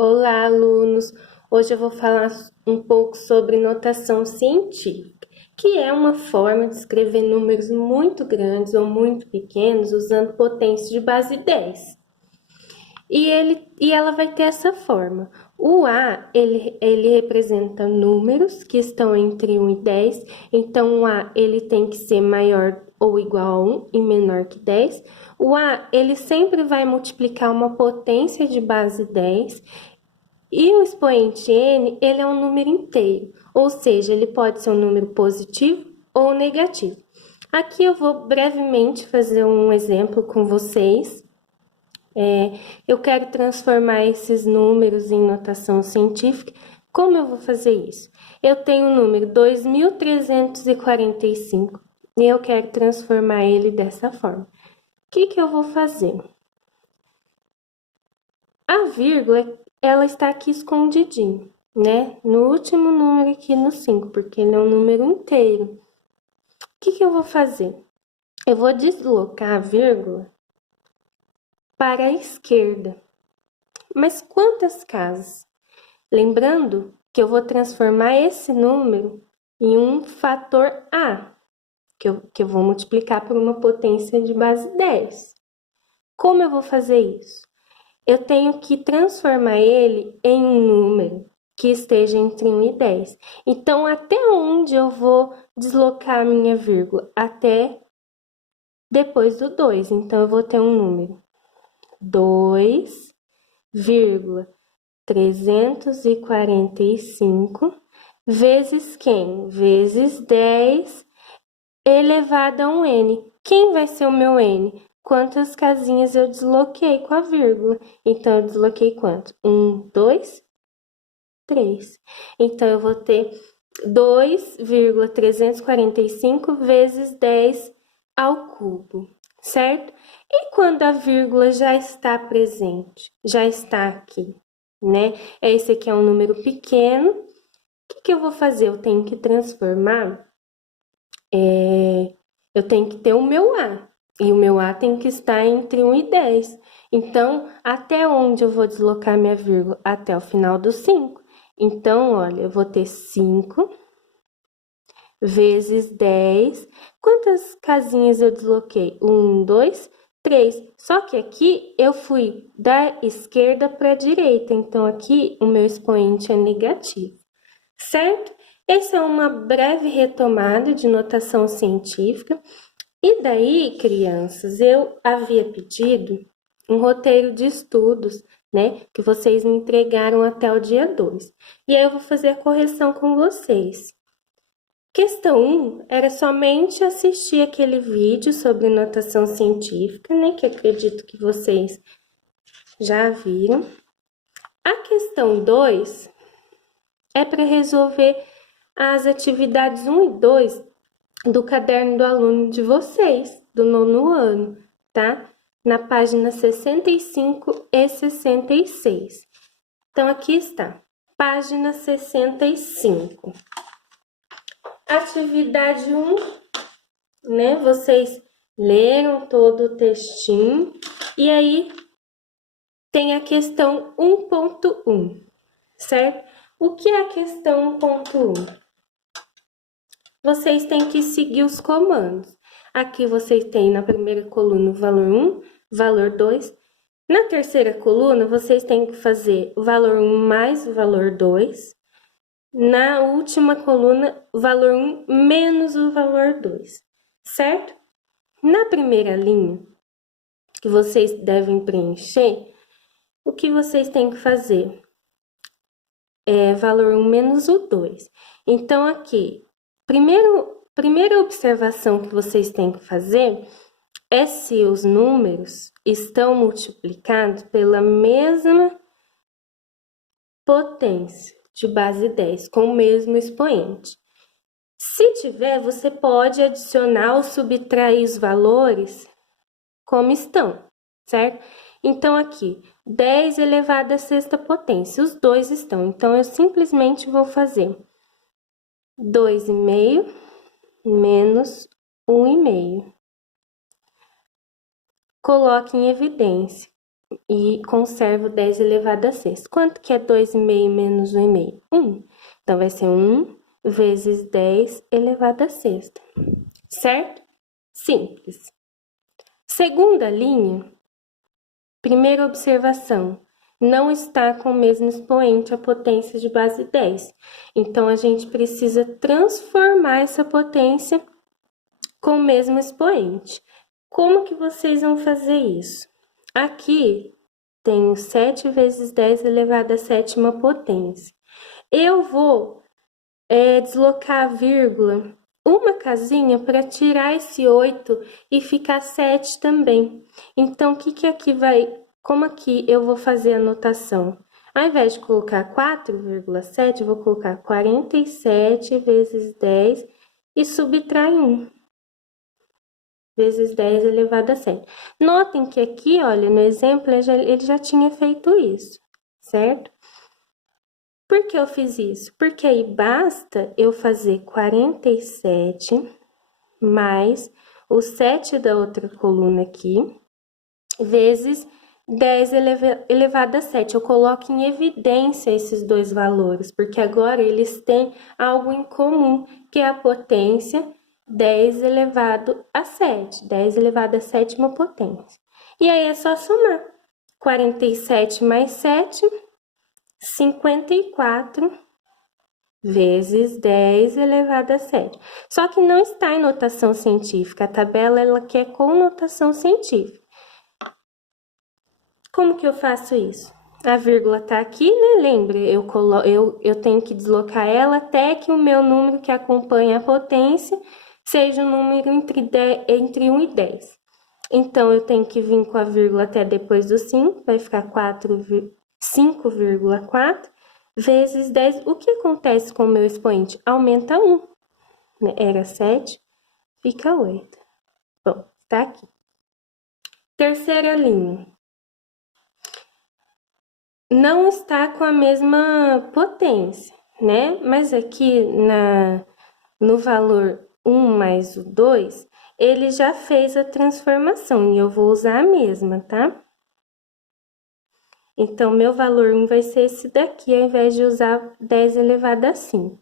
Olá, alunos! Hoje eu vou falar um pouco sobre notação científica, que é uma forma de escrever números muito grandes ou muito pequenos usando potência de base 10. E ela vai ter essa forma. O A, ele representa números que estão entre 1 e 10, então o A ele tem que ser maior ou igual a 1 e menor que 10. O A, ele sempre vai multiplicar uma potência de base 10, e o expoente n, ele é um número inteiro, ou seja, ele pode ser um número positivo ou negativo. Aqui eu vou brevemente fazer um exemplo com vocês. Eu quero transformar esses números em notação científica. Como eu vou fazer isso? Eu tenho o número 2345 e eu quero transformar ele dessa forma. O que eu vou fazer? A vírgula, ela está aqui escondidinho, né? No último número aqui no 5, porque ele é um número inteiro. O que eu vou fazer? Eu vou deslocar a vírgula para a esquerda. Mas quantas casas? Lembrando que eu vou transformar esse número em um fator A, que eu vou multiplicar por uma potência de base 10. Como eu vou fazer isso? Eu tenho que transformar ele em um número que esteja entre 1 e 10. Então, até onde eu vou deslocar a minha vírgula? Até depois do 2. Então, eu vou ter um número 2,345 vezes quem? Vezes 10 elevado a um n. Quem vai ser o meu n? Quantas casinhas eu desloquei com a vírgula? Então, eu desloquei quanto? 1, 2, 3. Então, eu vou ter 2,345 vezes 10 ao cubo, certo? E quando a vírgula já está presente, já está aqui, né? Esse aqui é um número pequeno. O que eu vou fazer? Eu tenho que transformar, eu tenho que ter o meu A. E o meu A tem que estar entre 1 e 10. Então, até onde eu vou deslocar minha vírgula? Até o final do 5. Então, olha, eu vou ter 5 vezes 10. Quantas casinhas eu desloquei? 1, 2, 3. Só que aqui eu fui da esquerda para a direita. Então, aqui o meu expoente é negativo, certo? Essa é uma breve retomada de notação científica. E daí, crianças, eu havia pedido um roteiro de estudos, né, que vocês me entregaram até o dia 2. E aí eu vou fazer a correção com vocês. Questão 1 era somente assistir aquele vídeo sobre notação científica, né, que acredito que vocês já viram. A questão 2 é para resolver as atividades 1 e 2 do caderno do aluno de vocês, do 9º ano, tá? Na página 65 e 66. Então, aqui está, página 65. Atividade 1, né? Vocês leram todo o textinho, e aí tem a questão 1.1, certo? O que é a questão 1.1? Vocês têm que seguir os comandos. Aqui vocês têm na primeira coluna o valor 1, valor 2. Na terceira coluna, vocês têm que fazer o valor 1 mais o valor 2. Na última coluna, o valor 1 menos o valor 2, certo? Na primeira linha, que vocês devem preencher, o que vocês têm que fazer? É valor 1 menos o 2. Então, aqui, primeira observação que vocês têm que fazer é se os números estão multiplicados pela mesma potência de base 10, com o mesmo expoente. Se tiver, você pode adicionar ou subtrair os valores como estão, certo? Então, aqui, 10 elevado à sexta potência, os dois estão. Então, eu simplesmente vou fazer 2,5 menos 1,5. Coloque em evidência e conservo 10 elevado a 6. Quanto que é 2,5 menos 1,5? 1. Então, vai ser 1 vezes 10 elevado a 6. Certo? Simples. Segunda linha, primeira observação. Não está com o mesmo expoente a potência de base 10. Então, a gente precisa transformar essa potência com o mesmo expoente. Como que vocês vão fazer isso? Aqui, tenho 7 vezes 10 elevado à sétima potência. Eu vou deslocar a vírgula uma casinha para tirar esse 8 e ficar 7 também. Então, o que aqui vai... Como aqui eu vou fazer a notação? Ao invés de colocar 4,7, eu vou colocar 47 vezes 10 e subtrai 1. Vezes 10 elevado a 7. Notem que aqui, olha, no exemplo, ele já tinha feito isso, certo? Por que eu fiz isso? Porque aí basta eu fazer 47 mais o 7 da outra coluna aqui, vezes 10 elevado a 7. Eu coloco em evidência esses dois valores, porque agora eles têm algo em comum, que é a potência 10 elevado a 7. 10 elevado a sétima potência. E aí é só somar. 47 mais 7, 54 vezes 10 elevado a 7. Só que não está em notação científica. A tabela, ela quer com notação científica. Como que eu faço isso? A vírgula tá aqui, né? Lembre, eu tenho que deslocar ela até que o meu número que acompanha a potência seja um número entre 1 e 10. Então, eu tenho que vir com a vírgula até depois do 5, vai ficar 5,4 vezes 10. O que acontece com o meu expoente? Aumenta 1. Né? Era 7, fica 8. Bom, tá aqui. Terceira linha. Não está com a mesma potência, né? Mas aqui no valor 1 mais o 2, ele já fez a transformação e eu vou usar a mesma, tá? Então, meu valor 1 vai ser esse daqui, ao invés de usar 10 elevado a 5.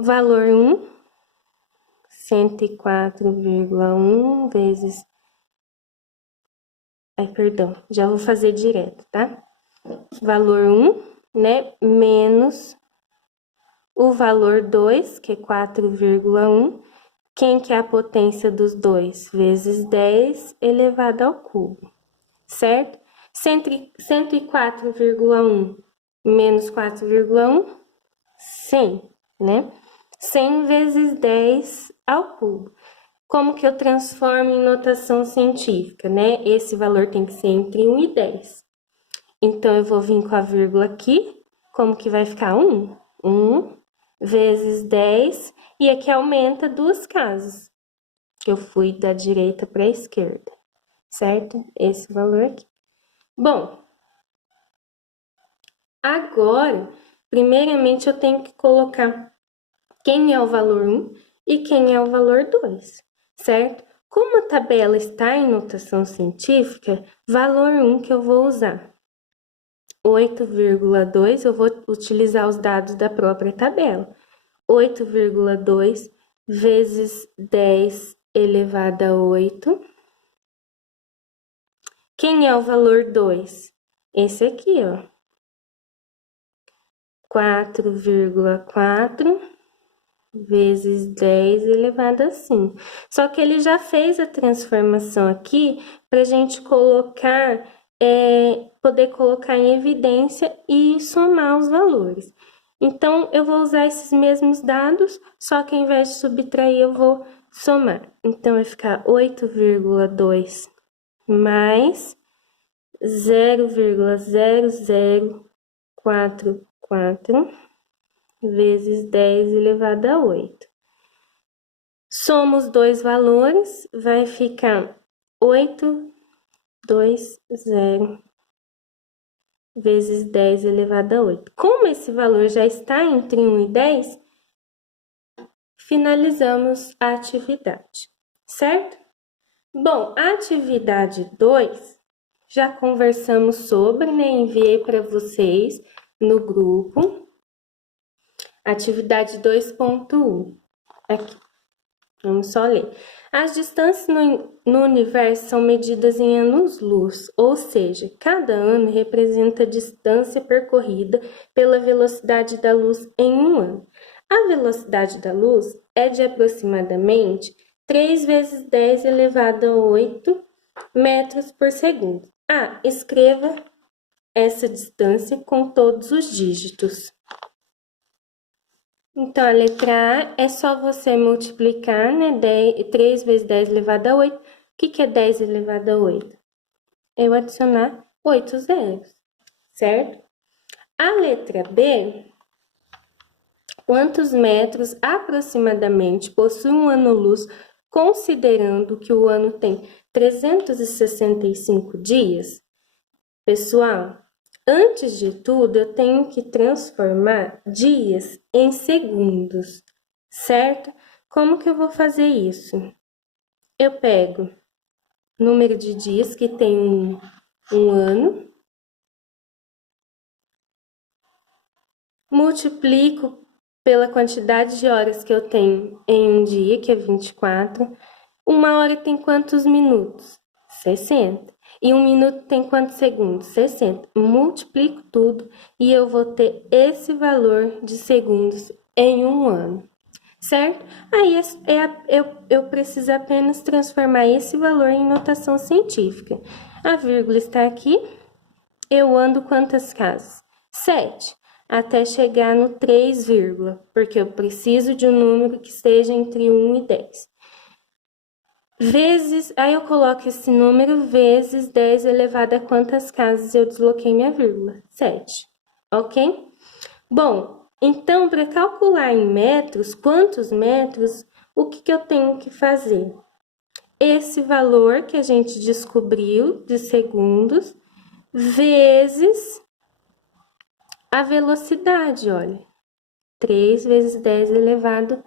Valor 1, 104,1 vezes... Ai, perdão, já vou fazer direto, tá? Valor 1, né, menos o valor 2, que é 4,1. Quem que é a potência dos dois? Vezes 10 elevado ao cubo, certo? 104,1 menos 4,1, 100, né? 100 vezes 10 ao cubo. Como que eu transformo em notação científica, né? Esse valor tem que ser entre 1 e 10. Então, eu vou vir com a vírgula aqui. Como que vai ficar? 1. 1 vezes 10. E aqui aumenta duas casas. Eu fui da direita para a esquerda, certo? Esse valor aqui. Bom, agora, primeiramente, eu tenho que colocar quem é o valor 1 e quem é o valor 2, certo? Como a tabela está em notação científica, valor 1 que eu vou usar. 8,2, eu vou utilizar os dados da própria tabela. 8,2 vezes 10 elevado a 8. Quem é o valor 2? Esse aqui, ó. 4,4 vezes 10 elevado a 5. Só que ele já fez a transformação aqui para a gente colocar, poder colocar em evidência e somar os valores. Então, eu vou usar esses mesmos dados, só que ao invés de subtrair, eu vou somar. Então, vai ficar 8,2 mais 0,0044 vezes 10 elevado a 8. Soma os dois valores, vai ficar 820 vezes 10 elevado a 8. Como esse valor já está entre 1 e 10, finalizamos a atividade, certo? Bom, a atividade 2 já conversamos sobre, né? Enviei para vocês no grupo. Atividade 2.1. Aqui. Vamos só ler. As distâncias no universo são medidas em anos-luz, ou seja, cada ano representa a distância percorrida pela velocidade da luz em um ano. A velocidade da luz é de aproximadamente 3 vezes 10 elevado a 8 metros por segundo. Escreva essa distância com todos os dígitos. Então, a letra A é só você multiplicar, né? 3 vezes 10 elevado a 8. O que é 10 elevado a 8? Eu adicionar 8 zeros, certo? A letra B, quantos metros aproximadamente possui um ano-luz, considerando que o ano tem 365 dias? Pessoal, antes de tudo, eu tenho que transformar dias em segundos, certo? Como que eu vou fazer isso? Eu pego o número de dias que tem um ano, multiplico pela quantidade de horas que eu tenho em um dia, que é 24. Uma hora tem quantos minutos? 60. E um minuto tem quantos segundos? 60. Multiplico tudo e eu vou ter esse valor de segundos em um ano, certo? Aí eu preciso apenas transformar esse valor em notação científica. A vírgula está aqui. Eu ando quantas casas? 7. Até chegar no 3, porque eu preciso de um número que esteja entre 1 e 10. Vezes, aí eu coloco esse número vezes 10 elevado a quantas casas eu desloquei minha vírgula? 7, ok? Bom, então, para calcular em metros, quantos metros, o que eu tenho que fazer? Esse valor que a gente descobriu de segundos, vezes a velocidade, olha. 3 vezes 10 elevado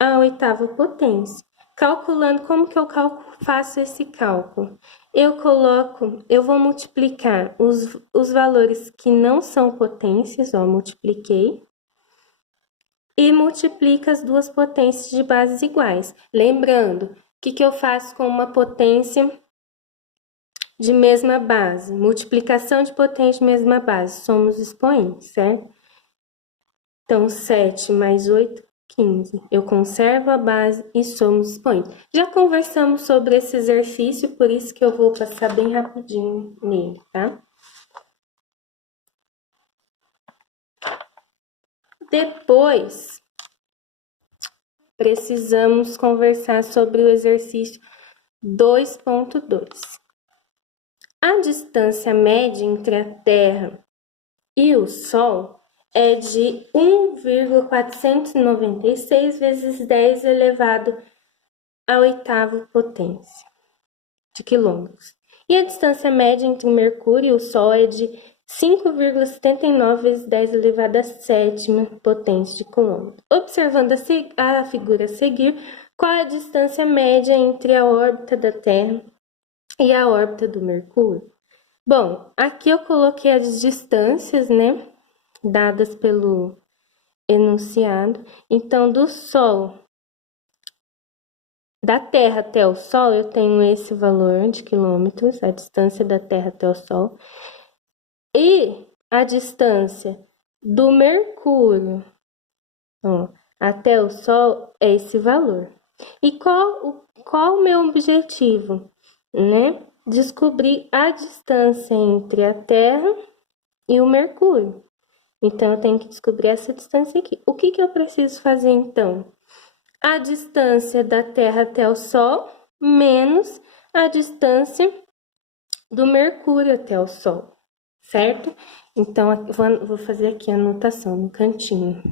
à oitava potência. Calculando, como que eu faço esse cálculo? Eu vou multiplicar os valores que não são potências, ó, multipliquei, e multiplica as duas potências de bases iguais. Lembrando, o que eu faço com uma potência de mesma base? Multiplicação de potência de mesma base, somos expoentes, certo? Então, 7 mais 8, 15. Eu conservo a base e somos expoentes. Já conversamos sobre esse exercício, por isso que eu vou passar bem rapidinho nele, tá? Depois, precisamos conversar sobre o exercício 2.2. A distância média entre a Terra e o Sol é de 1,496 vezes 10 elevado à oitava potência de quilômetros. E a distância média entre Mercúrio e o Sol é de 5,79 vezes 10 elevado à sétima potência de quilômetro. Observando a figura a seguir, qual é a distância média entre a órbita da Terra e a órbita do Mercúrio? Bom, aqui eu coloquei as distâncias, né, dadas pelo enunciado. Então, do Sol, da Terra até o Sol, eu tenho esse valor de quilômetros, a distância da Terra até o Sol. E a distância do Mercúrio, ó, até o Sol é esse valor. E qual o meu objetivo, né? Descobrir a distância entre a Terra e o Mercúrio. Então, eu tenho que descobrir essa distância aqui. O que eu preciso fazer, então? A distância da Terra até o Sol menos a distância do Mercúrio até o Sol, certo? Então, vou fazer aqui a anotação no cantinho.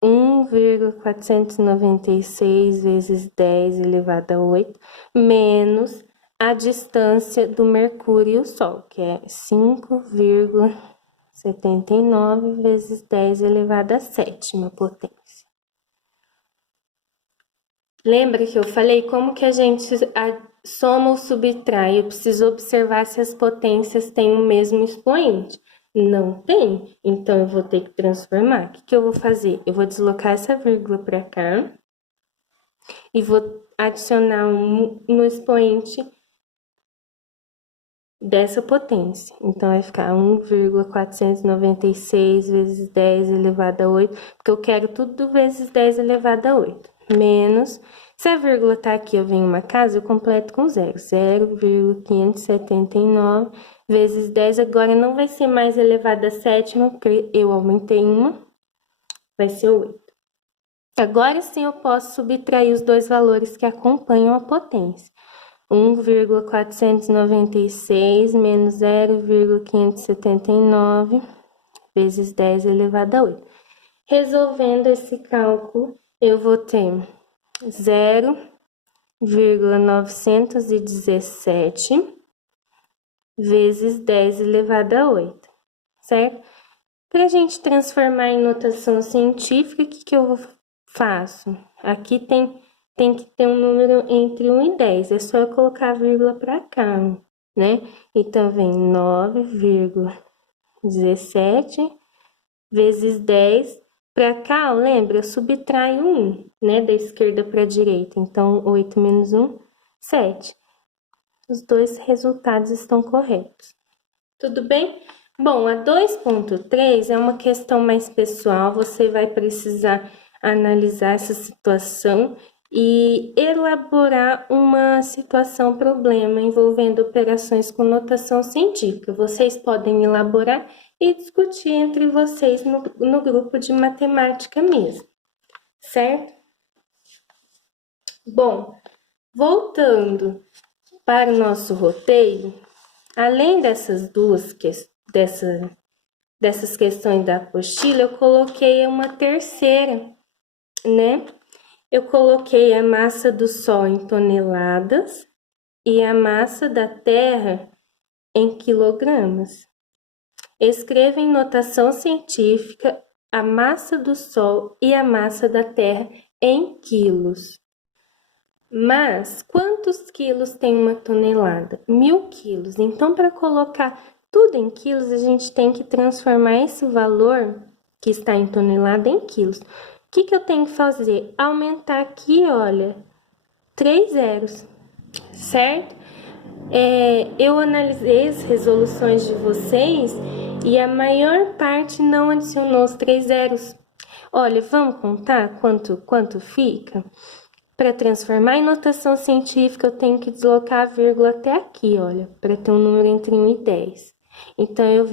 1,496 vezes 10 elevado a 8 menos a distância do Mercúrio e o Sol, que é 5,79 vezes 10 elevado à sétima potência. Lembra que eu falei como que a gente soma ou subtrai, eu preciso observar se as potências têm o mesmo expoente. Não tem, então eu vou ter que transformar. O que eu vou fazer? Eu vou deslocar essa vírgula para cá e vou adicionar no expoente dessa potência. Então, vai ficar 1,496 vezes 10 elevado a 8, porque eu quero tudo vezes 10 elevado a 8, menos, se a vírgula tá aqui, eu venho uma casa, eu completo com zero, 0,579 vezes 10, agora não vai ser mais elevado a sétima, porque eu aumentei uma, vai ser 8. Agora sim eu posso subtrair os dois valores que acompanham a potência. 1,496 menos 0,579 vezes 10 elevado a 8. Resolvendo esse cálculo, eu vou ter 0,917 vezes 10 elevado a 8, certo? Para a gente transformar em notação científica, o que eu faço? Aqui tem que ter um número entre 1 e 10, é só eu colocar a vírgula para cá, né? Então, vem 9,17 vezes 10. Para cá, lembra, eu subtraio 1, né? Da esquerda para a direita. Então, 8 menos 1, 7. Os dois resultados estão corretos. Tudo bem? Bom, a 2.3 é uma questão mais pessoal, você vai precisar analisar essa situação e elaborar uma situação problema envolvendo operações com notação científica. Vocês podem elaborar e discutir entre vocês no grupo de matemática mesmo, certo? Bom, voltando para o nosso roteiro, além dessas dessas questões da apostila, eu coloquei uma terceira, né? Eu coloquei a massa do Sol em toneladas e a massa da Terra em quilogramas. Escreva em notação científica a massa do Sol e a massa da Terra em quilos. Mas quantos quilos tem uma tonelada? 1000 quilos. Então, para colocar tudo em quilos, a gente tem que transformar esse valor que está em tonelada em quilos. O que eu tenho que fazer? Aumentar aqui, olha, 3 zeros, certo? Eu analisei as resoluções de vocês e a maior parte não adicionou os 3 zeros. Olha, vamos contar quanto fica? Para transformar em notação científica, eu tenho que deslocar a vírgula até aqui, olha, para ter um número entre 1 e 10. Então, eu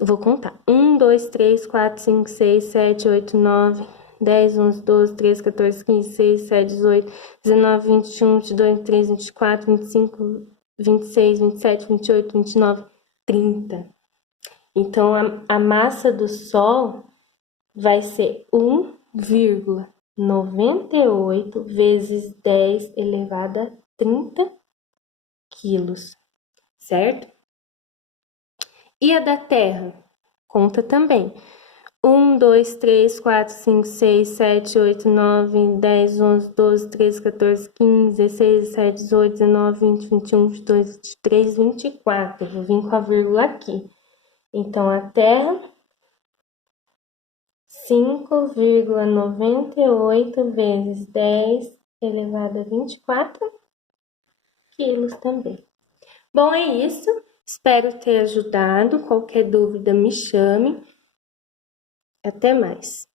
vou contar. 1, 2, 3, 4, 5, 6, 7, 8, 9, 10, 11, 12, 13, 14, 15, 16, 17, 18, 19, 21, 22, 23, 24, 25, 26, 27, 28, 29, 30. Então, a massa do Sol vai ser 1,98 vezes 10 elevado a 30 quilos, certo? E a da Terra? Conta também. 1, 2, 3, 4, 5, 6, 7, 8, 9, 10, 11, 12, 13, 14, 15, 16, 17, 18, 19, 20, 21, 22, 23, 24. Vou vir com a vírgula aqui. Então, a Terra, 5,98 vezes 10 elevado a 24 quilos também. Bom, é isso. Espero ter ajudado. Qualquer dúvida, me chame. Até mais.